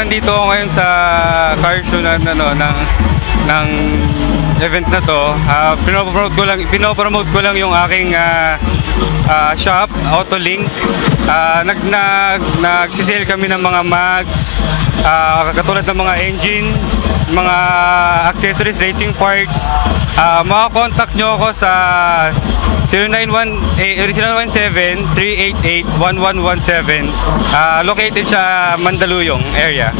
nandito ako ngayon sa car show na, ng event na to. Pinopromote ko lang yung aking shop, Autolink. Nagsisale kami ng mga mags, katulad ng mga engine, mga accessories, racing parts. Makakontakt nyo ako sa 017-388-1117. Located sa Mandaluyong area.